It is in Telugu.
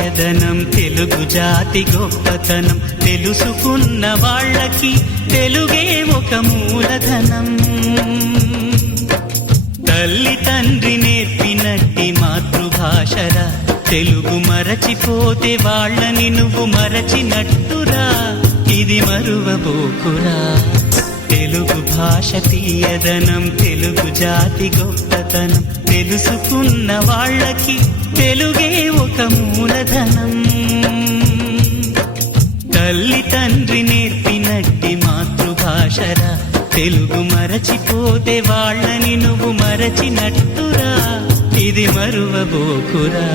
తీయదనం తెలుగు జాతి గొప్పతనం తెలుసుకున్న వాళ్ళకి తెలుగే ఒక మూలధనం తల్లి తండ్రి నేర్పినట్టి మాతృభాషరా తెలుగు మరచిపోతే వాళ్ళని నువ్వు మరచినట్టురా ఇది మరువబోకురా తెలుగు భాష తీయదనం తెలుగు జాతి గొప్పతనం తెలుసుకున్న వాళ్ళకి తెలుగే ఒక మూలధనం తల్లి తండ్రి నేర్పినట్టి మాతృభాషరా తెలుగు మరచిపోతే వాళ్ళని నువ్వు మరచినట్టురా ఇది మరువబోకురా